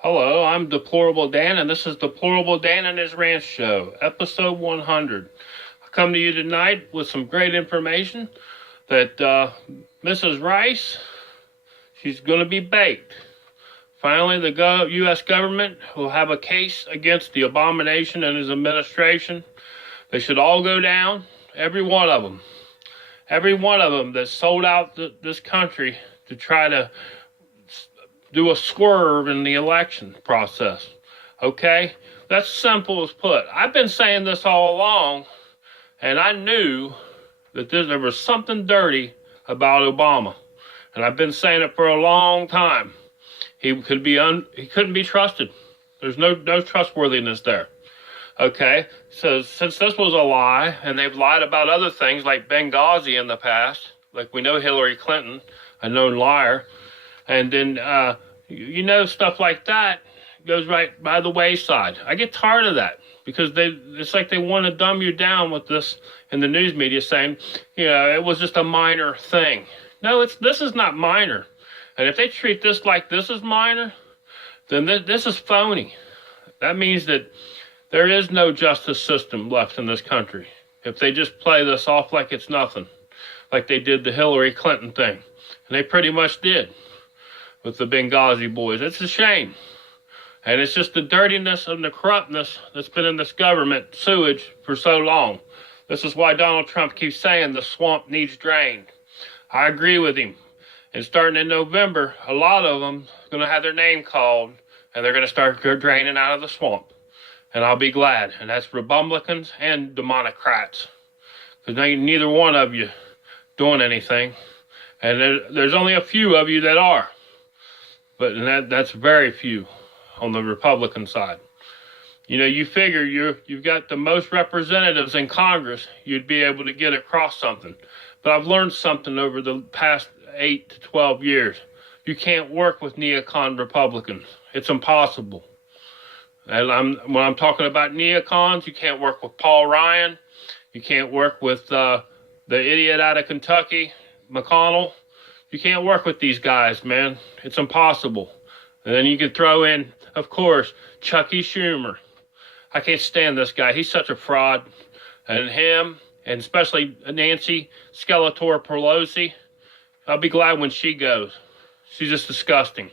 Hello, I'm Deplorable Dan, and this is Deplorable Dan and his Rants Show, episode 100. I come to you tonight with some great information that Mrs. Rice, she's going to be baked. Finally, the U.S. government will have a case against the abomination and his administration. They should all go down, every one of them. Every one of them that sold out this country to try to do a swerve in the election process. Okay? That's simple as put. I've been saying this all along, and I knew that there was something dirty about Obama. And I've been saying it for a long time. He couldn't be trusted. There's no trustworthiness there. Okay? So since this was a lie, and they've lied about other things like Benghazi in the past, like we know Hillary Clinton, a known liar, and then, stuff like that goes right by the wayside. I get tired of that because it's like they want to dumb you down with this in the news media saying, it was just a minor thing. No, this is not minor. And if they treat this like this is minor, then this is phony. That means that there is no justice system left in this country. If they just play this off like it's nothing, like they did the Hillary Clinton thing. And they pretty much did with the Benghazi boys. It's a shame. And it's just the dirtiness and the corruptness that's been in this government sewage for so long. This is why Donald Trump keeps saying the swamp needs drained. I agree with him. And starting in November, a lot of them are going to have their name called, and they're going to start draining out of the swamp. And I'll be glad. And that's Republicans and Democrats. Because neither one of you doing anything. And there's only a few of you that are. But that's very few on the Republican side. You figure you've got the most representatives in Congress, you'd be able to get across something. But I've learned something over the past 8 to 12 years. You can't work with neocon Republicans. It's impossible. And when I'm talking about neocons, you can't work with Paul Ryan. You can't work with the idiot out of Kentucky, McConnell. You can't work with these guys, man. It's impossible. And then you can throw in, of course, Chucky Schumer. I can't stand this guy. He's such a fraud. And him, and especially Nancy Skeletor Pelosi, I'll be glad when she goes. She's just disgusting.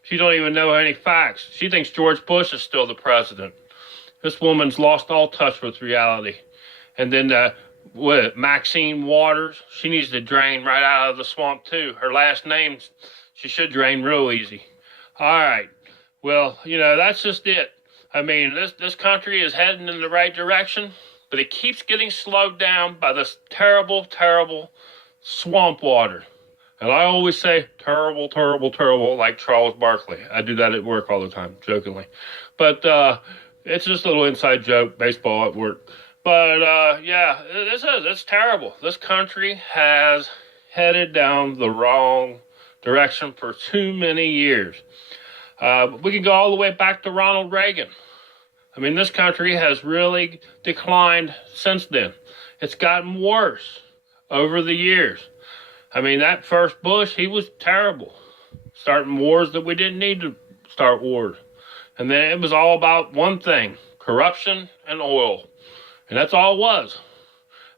She don't even know any facts. She thinks George Bush is still the president. This woman's lost all touch with reality. And then Maxine Waters, she needs to drain right out of the swamp too. Her last name, she should drain real easy. All right. Well, that's just it. I mean, this country is heading in the right direction, but it keeps getting slowed down by this terrible, terrible swamp water. And I always say terrible, terrible, terrible, like Charles Barkley. I do that at work all the time, jokingly. But it's just a little inside joke, baseball at work. But, it's terrible. This country has headed down the wrong direction for too many years. We can go all the way back to Ronald Reagan. I mean, this country has really declined since then. It's gotten worse over the years. I mean, that first Bush, he was terrible. Starting wars that we didn't need to start wars. And then it was all about one thing, corruption and oil. And that's all it was.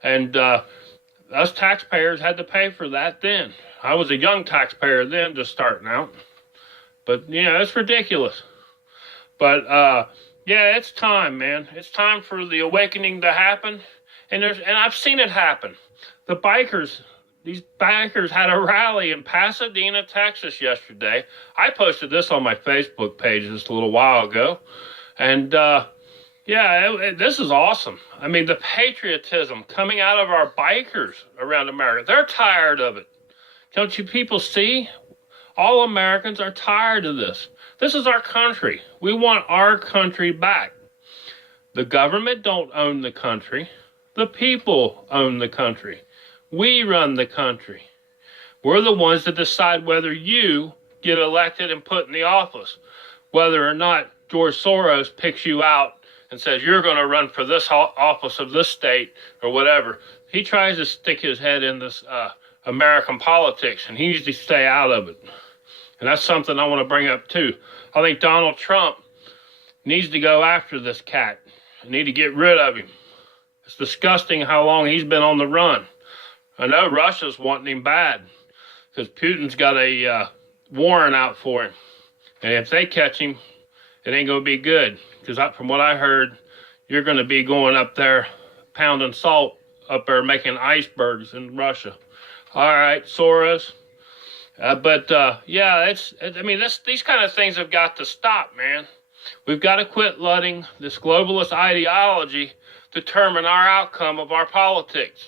And us taxpayers had to pay for that then. I was a young taxpayer then, just starting out. But, it's ridiculous. But, it's time, man. It's time for the awakening to happen. And I've seen it happen. These bikers had a rally in Pasadena, Texas yesterday. I posted this on my Facebook page just a little while ago. And, this is awesome. I mean, the patriotism coming out of our bikers around America, they're tired of it. Don't you people see? All Americans are tired of this. This is our country. We want our country back. The government don't own the country. The people own the country. We run the country. We're the ones that decide whether you get elected and put in the office, whether or not George Soros picks you out and says, you're going to run for this office of this state or whatever. He tries to stick his head in this American politics, and he needs to stay out of it. And that's something I want to bring up too. I think Donald Trump needs to go after this cat. I need to get rid of him. It's disgusting how long he's been on the run. I know Russia's wanting him bad because Putin's got a warrant out for him. And if they catch him, it ain't going to be good. Because from what I heard, you're going to be going up there pounding salt up there making icebergs in Russia. All right, Soros. Yeah, these kind of things have got to stop, man. We've got to quit letting this globalist ideology determine our outcome of our politics.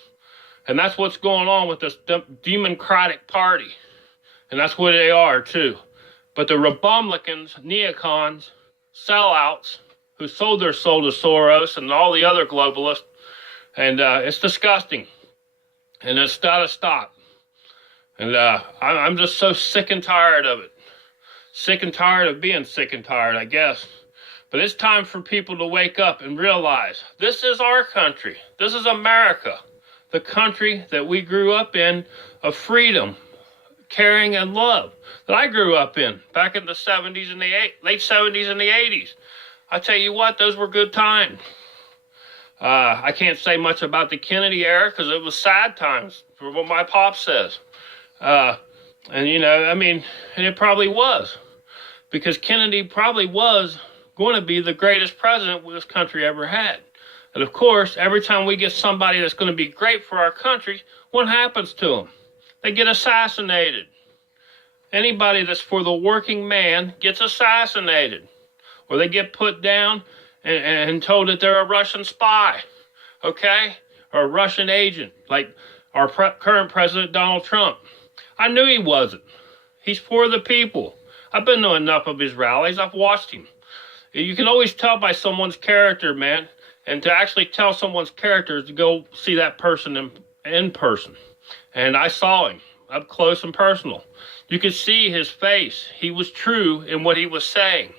And that's what's going on with this Democratic Party. And that's what they are, too. But the Republicans, neocons, sellouts, who sold their soul to Soros and all the other globalists, and it's disgusting. And it's got to stop. And I'm just so sick and tired of it. Sick and tired of being sick and tired, I guess. But it's time for people to wake up and realize this is our country. This is America. The country that we grew up in of freedom, caring, and love that I grew up in back in the 70s and the late 70s and the 80s. I tell you what, those were good times. I can't say much about the Kennedy era because it was sad times, for what my pop says. And it probably was, because Kennedy probably was going to be the greatest president this country ever had. And of course, every time we get somebody that's going to be great for our country, what happens to them? They get assassinated. Anybody that's for the working man gets assassinated, or they get put down and told that they're a Russian spy, okay? Or a Russian agent, like our current president, Donald Trump. I knew he wasn't. He's for the people. I've been to enough of his rallies. I've watched him. You can always tell by someone's character, man. And to actually tell someone's character is to go see that person in person. And I saw him up close and personal. You could see his face. He was true in what he was saying.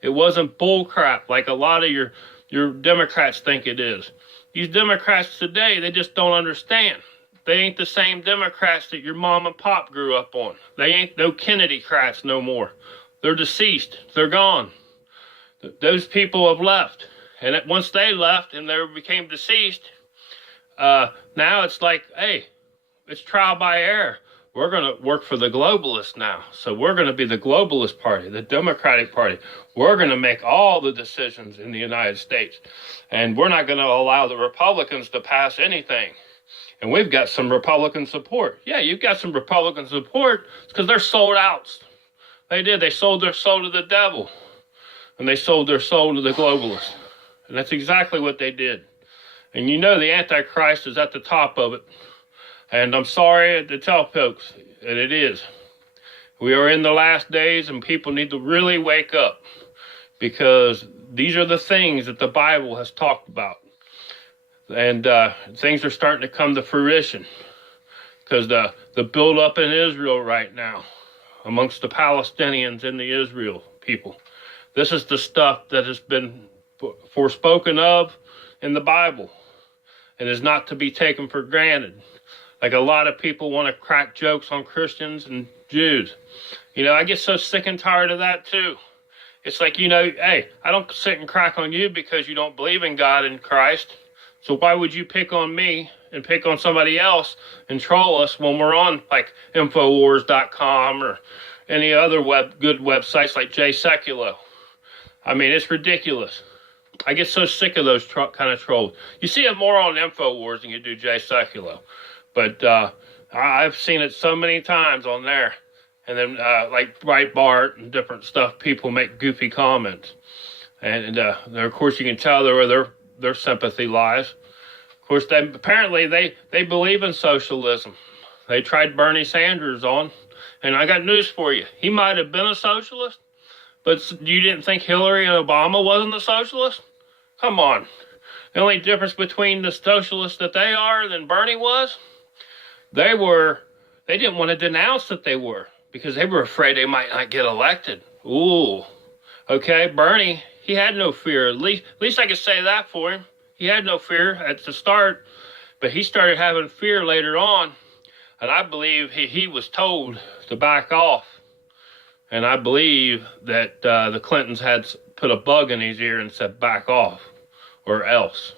It wasn't bull crap like a lot of your Democrats think it is. These Democrats today, they just don't understand. They ain't the same Democrats that your mom and pop grew up on. They ain't no Kennedy-crats no more. They're deceased. They're gone. Those people have left. And once they left and they became deceased, now it's like, hey, it's trial by error. We're going to work for the globalists now. So we're going to be the globalist party, the Democratic Party. We're going to make all the decisions in the United States. And we're not going to allow the Republicans to pass anything. And we've got some Republican support. Yeah, you've got some Republican support because they're sold outs. They did. They sold their soul to the devil. And they sold their soul to the globalists. And that's exactly what they did. And you know the Antichrist is at the top of it. And I'm sorry to tell folks that it is. We are in the last days and people need to really wake up, because these are the things that the Bible has talked about. And things are starting to come to fruition, because the build-up in Israel right now amongst the Palestinians and the Israel people, this is the stuff that has been forespoken of in the Bible and is not to be taken for granted. Like a lot of people want to crack jokes on Christians and Jews. You know, I get so sick and tired of that too. It's like, hey, I don't sit and crack on you because you don't believe in God and Christ. So why would you pick on me and pick on somebody else and troll us when we're on like Infowars.com or any other good websites like Jay Sekulow? I mean, it's ridiculous. I get so sick of those kind of trolls. You see it more on Infowars than you do Jay Sekulow. But I've seen it so many times on there. And then like Breitbart and different stuff, people make goofy comments. And of course you can tell where their sympathy lies. Of course, apparently they believe in socialism. They tried Bernie Sanders on. And I got news for you. He might have been a socialist, but you didn't think Hillary and Obama wasn't a socialist? Come on. The only difference between the socialists that they are than Bernie was, they didn't want to denounce that they were, because they were afraid they might not get elected. Ooh. Okay, Bernie, he had no fear. At least I could say that for him. He had no fear at the start, but he started having fear later on, and I believe he was told to back off. And I believe that the Clintons had put a bug in his ear and said, back off, or else.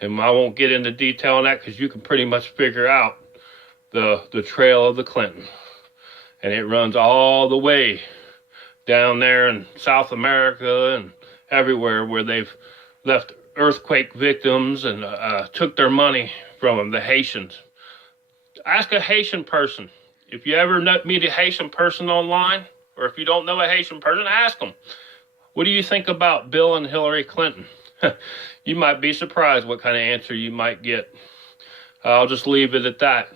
And I won't get into detail on that because you can pretty much figure out the trail of the Clinton. And it runs all the way down there in South America and everywhere where they've left earthquake victims and took their money from them, the Haitians. Ask a Haitian person. If you ever meet a Haitian person online, or if you don't know a Haitian person, ask them, what do you think about Bill and Hillary Clinton? You might be surprised what kind of answer you might get. I'll just leave it at that.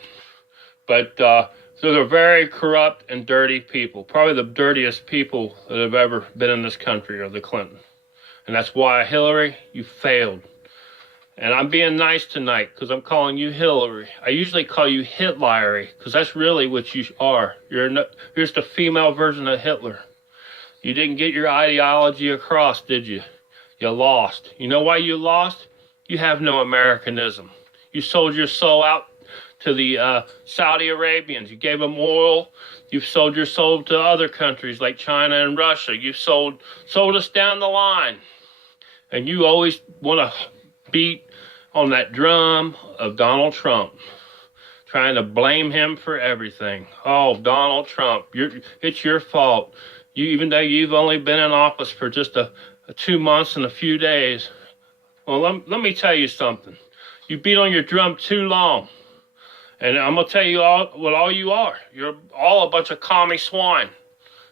But so they're very corrupt and dirty people. Probably the dirtiest people that have ever been in this country are the Clintons. And that's why, Hillary, you failed. And I'm being nice tonight because I'm calling you Hillary. I usually call you Hitlery because that's really what you are. You're just a female version of Hitler. You didn't get your ideology across, did you? You lost. You know why you lost? You have no Americanism. You sold your soul out to the Saudi Arabians. You gave them oil. You've sold your soul to other countries like China and Russia. You've sold us down the line. And you always want to beat on that drum of Donald Trump, trying to blame him for everything. Oh, Donald Trump, it's your fault. Even though you've only been in office for just a 2 months and a few days. Well, let me tell you something. You beat on your drum too long. And I'm going to tell you what all you are. You're all a bunch of commie swine.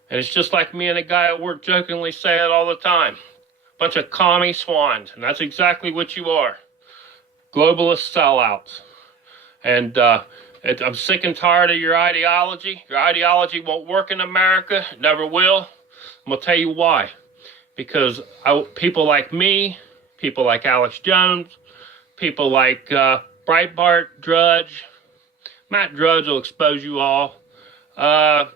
And it's just like me and a guy at work jokingly say it all the time. Bunch of commie swines. And that's exactly what you are. Globalist sellouts. And I'm sick and tired of your ideology. Your ideology won't work in America. It never will. I'm going to tell you why. Because people like me, people like Alex Jones, people like Breitbart, Drudge, Matt Drudge will expose you all. The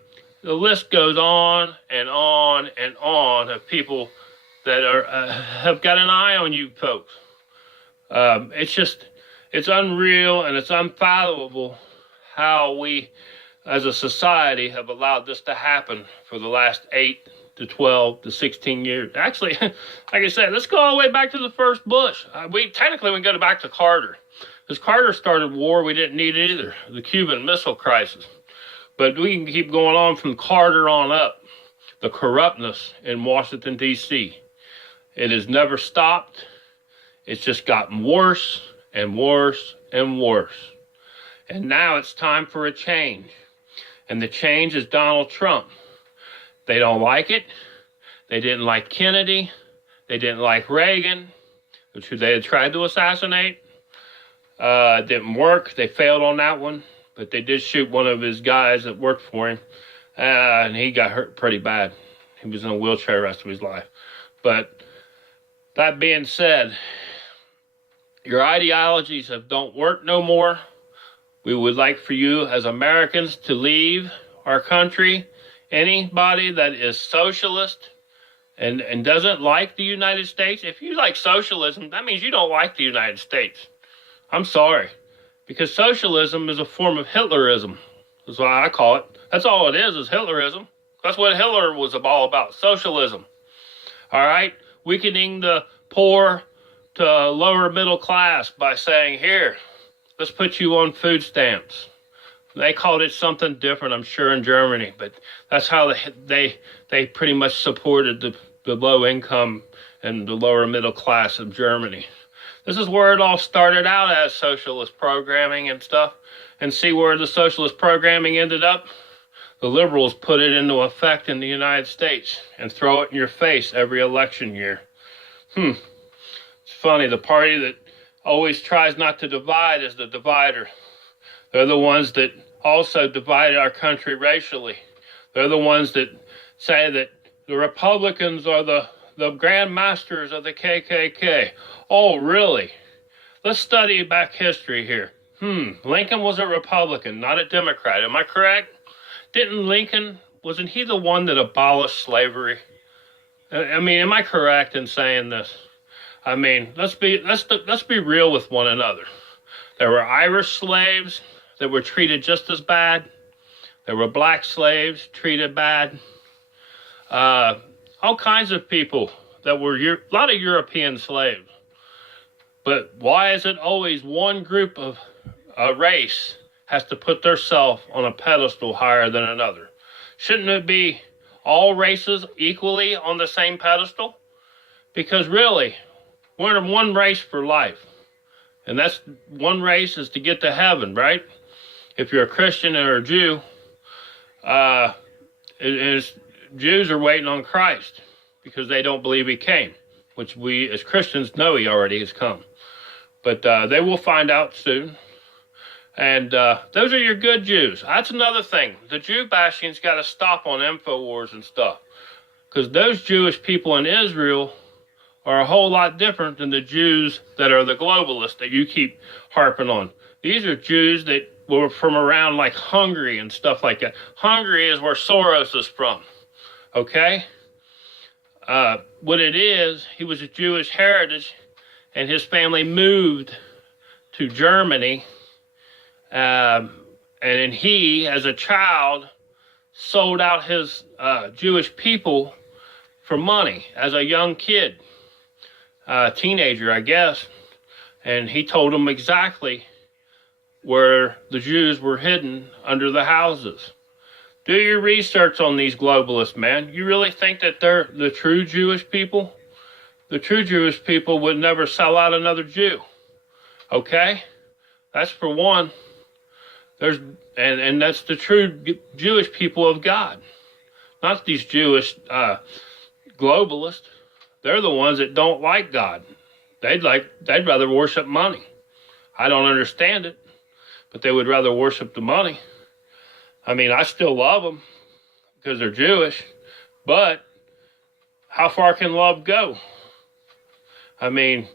list goes on and on and on of people that have got an eye on you folks. It's unreal and it's unfathomable how we as a society have allowed this to happen for the last 8 to 12 to 16 years. Actually, like I said, let's go all the way back to the first Bush. We go back to Carter. Because Carter started war we didn't need either, the Cuban Missile Crisis. But we can keep going on from Carter on up. The corruptness in Washington, D.C. It has never stopped. It's just gotten worse and worse and worse. And now it's time for a change. And the change is Donald Trump. They don't like it. They didn't like Kennedy. They didn't like Reagan, which they had tried to assassinate. It didn't work. They failed on that one. But they did shoot one of his guys that worked for him. And he got hurt pretty bad. He was in a wheelchair the rest of his life. But that being said, your ideologies don't work no more. We would like for you as Americans to leave our country. Anybody that is socialist and doesn't like the United States, if you like socialism, that means you don't like the United States. I'm sorry. Because socialism is a form of Hitlerism. That's what I call it. That's all it is Hitlerism. That's what Hitler was all about, socialism. All right? Weakening the poor to lower middle class by saying, here, let's put you on food stamps. They called it something different, I'm sure, in Germany, but that's how they pretty much supported the low income and the lower middle class of Germany. This is where it all started out as socialist programming and stuff. And see where the socialist programming ended up? The liberals put it into effect in the United States and throw it in your face every election year. It's funny, the party that always tries not to divide is the divider. They're the ones that also divided our country racially. They're the ones that say that the Republicans are the grand masters of the KKK. Oh, really? Let's study back history here. Lincoln was a Republican, not a Democrat. Am I correct? Wasn't he the one that abolished slavery? I mean, am I correct in saying this? I mean, let's be real with one another. There were Irish slaves that were treated just as bad. There were black slaves treated bad. all kinds of people that were a lot of European slaves. But why is it always one group of a race has to put themselves on a pedestal higher than another? Shouldn't it be all races equally on the same pedestal? Because really, we're in one race for life. And that's one race is to get to heaven, right? If you're a Christian or a Jew, Jews are waiting on Christ because they don't believe he came, which we as Christians know he already has come. But they will find out soon. And those are your good Jews. That's another thing. The Jew bashing's got to stop on InfoWars and stuff. Because those Jewish people in Israel are a whole lot different than the Jews that are the globalists that you keep harping on. These are Jews that were from around like Hungary and stuff like that. Hungary is where Soros is from. Okay? What it is, he was a Jewish heritage, and his family moved to Germany, and then he, as a child, sold out his Jewish people for money as a young kid, teenager, I guess, and he told them exactly where the Jews were hidden under the houses. Do your research on these globalists, man. You really think that they're the true Jewish people? The true Jewish people would never sell out another Jew. Okay? That's for one. And that's the true Jewish people of God. Not these Jewish globalists. They're the ones that don't like God. They'd rather worship money. I don't understand it, but they would rather worship the money. I mean, I still love them because they're Jewish, but how far can love go? I mean,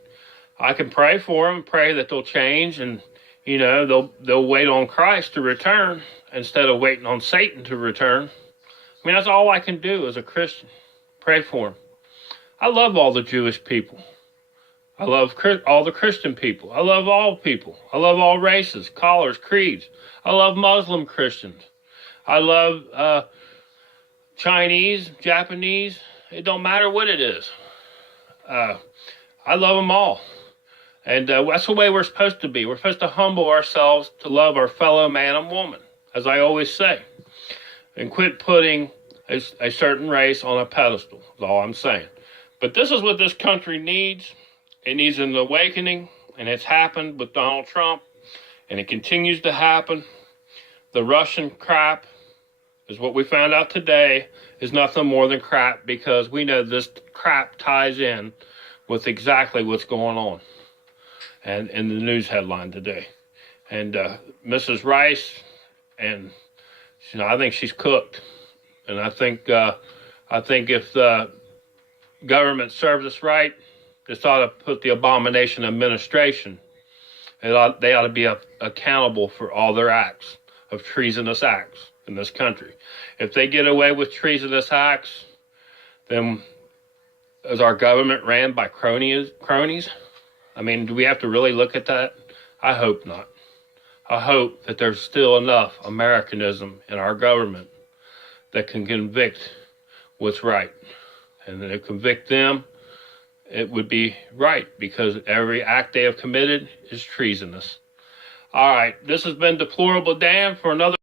I can pray for them, pray that they'll change, and they'll wait on Christ to return instead of waiting on Satan to return. I mean, that's all I can do as a Christian. Pray for them. I love all the Jewish people. I love all the Christian people. I love all people. I love all races, colors, creeds. I love Muslim Christians. I love Chinese, Japanese. It don't matter what it is. I love them all. And that's the way we're supposed to be. We're supposed to humble ourselves to love our fellow man and woman, as I always say. And quit putting a certain race on a pedestal, is all I'm saying. But this is what this country needs. It needs an awakening, and it's happened with Donald Trump, and it continues to happen. The Russian crap is what we found out today is nothing more than crap, because we know this crap ties in with exactly what's going on and in the news headline today. And Mrs. Rice, and I think she's cooked. And I think if the government serves us right, this ought to put the abomination administration. They ought to be accountable for all their acts of treasonous acts in this country. If they get away with treasonous acts, then is our government ran by cronies? I mean, do we have to really look at that? I hope not. I hope that there's still enough Americanism in our government that can convict what's right. And then to convict them, it would be right, because every act they have committed is treasonous. All right, this has been Deplorable Dan for another